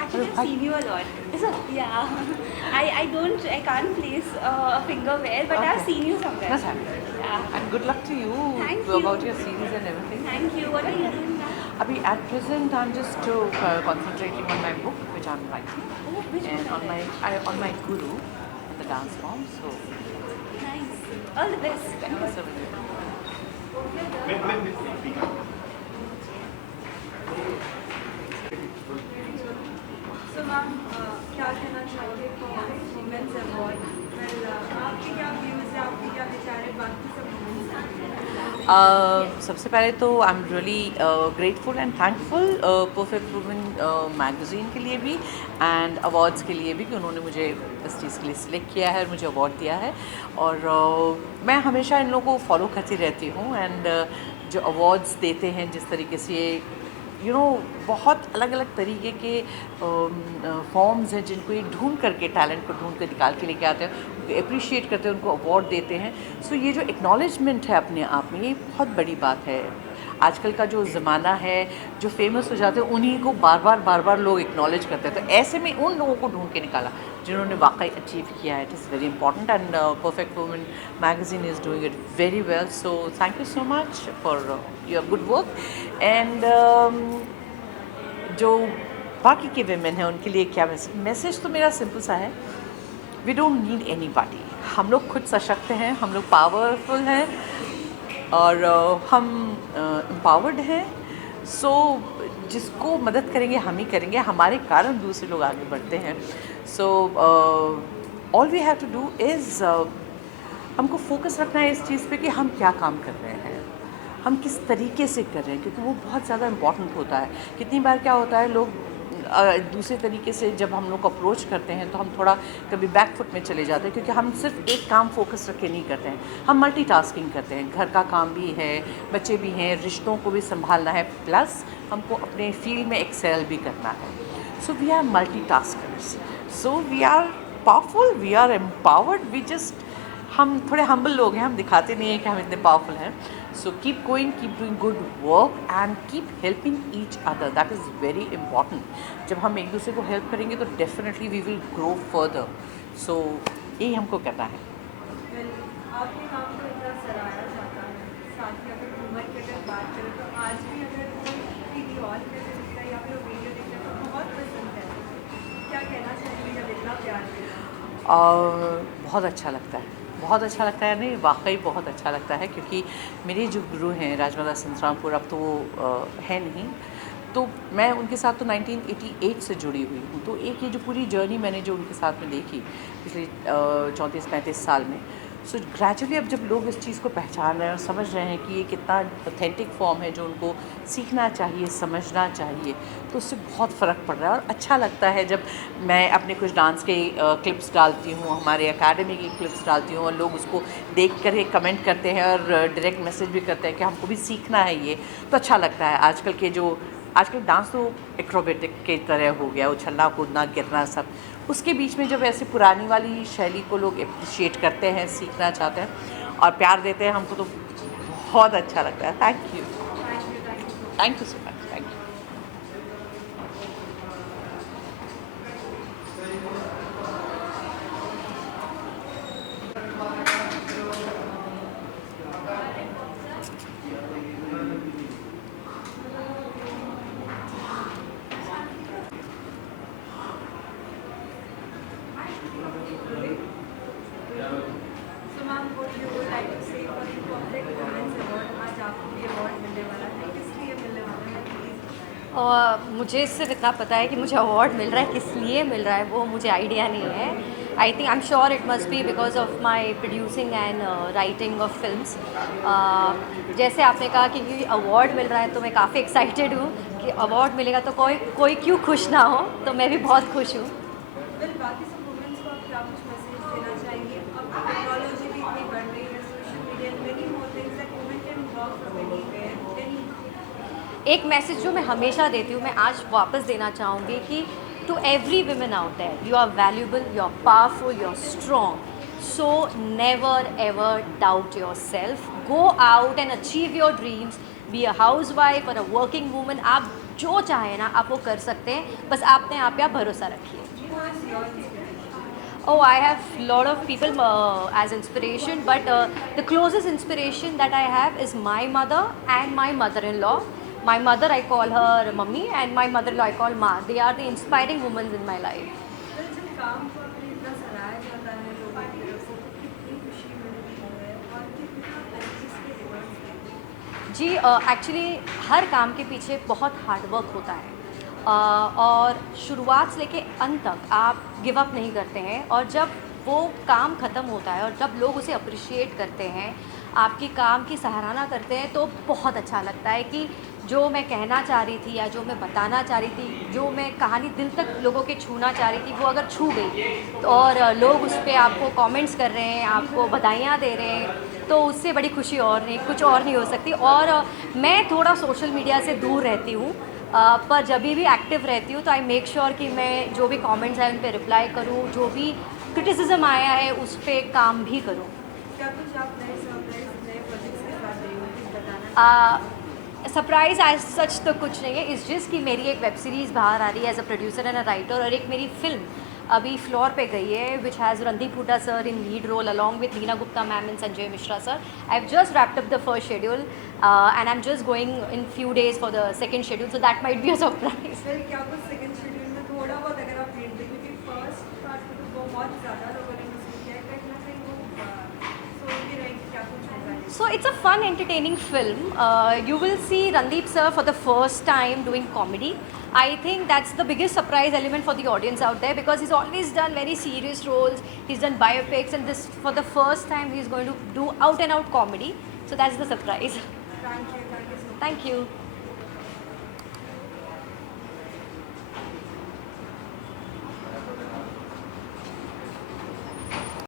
Actually, I've seen you a lot. Is it? Yeah. I can't place a finger where, but I've seen you somewhere. That's happening. Yeah. And good luck to you Thank you. about your series and everything. Thank you. What are you doing now? Abhi, at present, I'm just concentrating on my book, which I'm writing, Oh, which and book on are my guru, the dance form. So, Nice. All the best. thank you so much. सबसे पहले तो आई am really grateful and thankful perfect woman magazine के लिए भी एंड अवार्ड्स के लिए भी कि उन्होंने मुझे इस चीज़ के लिए सिलेक्ट किया है और मुझे अवार्ड दिया है। और मैं हमेशा इन लोगों को फॉलो करती रहती हूँ एंड जो अवार्ड्स देते हैं जिस तरीके से यू नो बहुत अलग अलग तरीके के फॉर्म्स हैं जिनको ये ढूंढ करके टैलेंट को ढूंढ कर निकाल के लेके आते हैं, उनको अप्रिशिएट करते हैं, उनको अवार्ड देते हैं। सो ये जो एक्नॉलेजमेंट है अपने आप में, ये बहुत बड़ी बात है। आजकल का जो ज़माना है, जो फेमस हो जाते हैं उन्हीं को बार बार लोग एक्नॉलेज करते हैं। तो ऐसे में उन लोगों को ढूंढ के निकाला जिन्होंने वाकई अचीव किया है। It is very important and perfect woman magazine is doing it very well. So thank you so much for your good work. And जो बाकी के वेमेन हैं उनके लिए क्या मैसेज तो मेरा सिंपल सा है, वी डोंट नीड एनीबॉडी। हम लोग खुद सशक्त हैं, हम लोग पावरफुल हैं और हम एम्पावर्ड हैं। सो जिसको मदद करेंगे हम ही करेंगे, हमारे कारण दूसरे लोग आगे बढ़ते हैं। So all we have to do is हमको फोकस रखना है इस चीज़ पे कि हम क्या काम कर रहे हैं, हम किस तरीके से कर रहे हैं, क्योंकि वो बहुत ज़्यादा इम्पॉर्टेंट होता है। कितनी बार क्या होता है, लोग दूसरे तरीके से जब हम लोग अप्रोच करते हैं तो हम थोड़ा कभी बैक फुट में चले जाते हैं, क्योंकि हम सिर्फ एक काम फोकस रख के नहीं करते हैं, हम मल्टीटास्किंग करते हैं। घर का काम भी है, बच्चे भी हैं, रिश्तों को भी संभालना है, प्लस हमको अपने फील्ड में एक्सेल भी करना है। So we are multitaskers, so we are powerful, we are empowered. We just हम थोड़े हम्बल लोग हैं, हम दिखाते नहीं हैं कि हम इतने पावरफुल हैं। So keep going, keep doing good work and keep helping each other, that is very important. जब हम एक दूसरे को हेल्प करेंगे तो definitely we will grow further. So यही हमको करना है। आपके काम को इतना सराहा जाता है, साथ ही अगर उम्र की अगर बात करें तो आज भी अगर कोई टीवी हॉल में देखता है या फिर वीडियो देखता है तो बहुत पसंद है। क्या कहना चाहिए जब इतना प्यार मिलता है? बहुत अच्छा लगता है, बहुत अच्छा लगता है। नहीं, वाकई बहुत अच्छा लगता है, क्योंकि मेरे जो गुरु हैं राजमाता संतरामपुर, अब तो वो है नहीं, तो मैं उनके साथ तो 1988 से जुड़ी हुई हूँ। तो एक ये जो पूरी जर्नी मैंने जो उनके साथ में देखी पिछले 34-35 साल में, सो ग्रेजुअली अब जब लोग इस चीज़ को पहचान रहे हैं और समझ रहे हैं कि ये कितना ऑथेंटिक फॉर्म है जो उनको सीखना चाहिए, समझना चाहिए, तो उससे बहुत फ़र्क पड़ रहा है। और अच्छा लगता है जब मैं अपने कुछ डांस के क्लिप्स डालती हूँ, हमारे एकेडमी की क्लिप्स डालती हूँ और लोग उसको देख कर कमेंट करते हैं और डायरेक्ट मैसेज भी करते हैं कि हमको भी सीखना है ये, तो अच्छा लगता है। आजकल डांस तो एक्रोबेटिक के तरह हो गया, उछलना कूदना गिरना सब, उसके बीच में जब ऐसे पुरानी वाली शैली को लोग अप्रिशिएट करते हैं, सीखना चाहते हैं और प्यार देते हैं हमको, तो बहुत अच्छा लगता है। Thank you so much. Thank you. So ma'am, what you would like to say for the Perfect Women's Award? आज आपको ये अवार्ड मिलने वाला है, किस लिए मिलने वाला है, प्लीज? और मुझे इससे इतना पता है कि मुझे अवार्ड मिल रहा है, किस लिए मिल रहा है वो मुझे आइडिया नहीं है। आई think I am sure it must be because of my producing and writing of films. जैसे आपने कहा कि अवार्ड मिल रहा है तो मैं काफ़ी एक्साइटेड हूँ कि अवार्ड मिलेगा, तो कोई क्यों खुश ना हो, तो मैं भी बहुत खुश हूँ। वेल, बाकी सब वुमेन्स को आप क्या कुछ मैसेज देना चाहेंगे? अब टेक्नोलॉजी भी इतनी बढ़ रही है, social media, many more things that women can work from anywhere, any. एक मैसेज जो मैं हमेशा देती हूँ, मैं आज वापस देना चाहूँगी कि to every women out there, you are valuable, you are powerful, you are strong, so never ever doubt yourself, go out and achieve your dreams, be a housewife और अ वर्किंग वूमन, आप जो चाहें ना आप वो कर सकते हैं, बस आपने आप पे आप भरोसा रखिए। Oh, I have lot of people as inspiration, but the closest inspiration that I have is my mother and my mother-in-law. My mother, I call her mummy, and my mother-in-law I call ma. They are the inspiring women in my life. Well, जब काम को अपने इतना सराहा जाता है लोगों की तरफ से, तो कितनी खुशी मिलती है और कितना प्रैक्टिस के रिजल्ट्स मिलते हैं? जी, एक्चुअली हर काम के पीछे बहुत हार्ड वर्क होता है, और शुरुआत से लेके अंत तक आप गिव अप नहीं करते हैं, और जब वो काम ख़त्म होता है और जब लोग उसे अप्रिशिएट करते हैं, आपकी काम की सराहना करते हैं, तो बहुत अच्छा लगता है कि जो मैं कहना चाह रही थी या जो मैं बताना चाह रही थी, जो मैं कहानी दिल तक लोगों के छूना चाह रही थी, वो अगर छू गई तो और लोग उस पर आपको कमेंट्स कर रहे हैं, आपको बधाइयाँ दे रहे हैं, तो उससे बड़ी खुशी और नहीं, कुछ और नहीं हो सकती। और मैं थोड़ा सोशल मीडिया से दूर रहती हूँ, पर जब भी एक्टिव रहती हूँ तो आई मेक श्योर कि मैं जो भी कमेंट्स हैं उन पर रिप्लाई करूँ, जो भी क्रिटिसिज्म आया है उस पर काम भी करूँ। क्या कुछ आप नए सरप्राइज नए प्रोजेक्ट्स के साथ रही हो, कुछ बताना? सरप्राइज़ एज सच तो कुछ नहीं है, इस जिस कि मेरी एक वेब सीरीज़ बाहर आ रही है as a producer and a writer, और एक मेरी फिल्म अभी फ्लोर पे गई है which has Randeep Hooda sir in lead role along with Neena Gupta ma'am and Sanjay Mishra sir. I have just wrapped up the first schedule and I'm just going in few days for the second schedule, so that might be a surprise. Sir क्या कुछ सेकंड शेड्यूल में थोड़ा बहुत अगर आप हिंट दें, क्योंकि फर्स्ट पार्ट में तो बहुत ज़्यादा लोगों ने मिस किया है, कहीं ना कहीं वो सोच भी रहे कि क्या कुछ होगा. So it's a fun, entertaining film. You will see Randeep sir for the first time doing comedy. I think that's the biggest surprise element for the audience out there, because he's always done very serious roles. He's done biopics, and this for the first time he's going to do out and out comedy. So that's the surprise. Thank you so much. Thank you.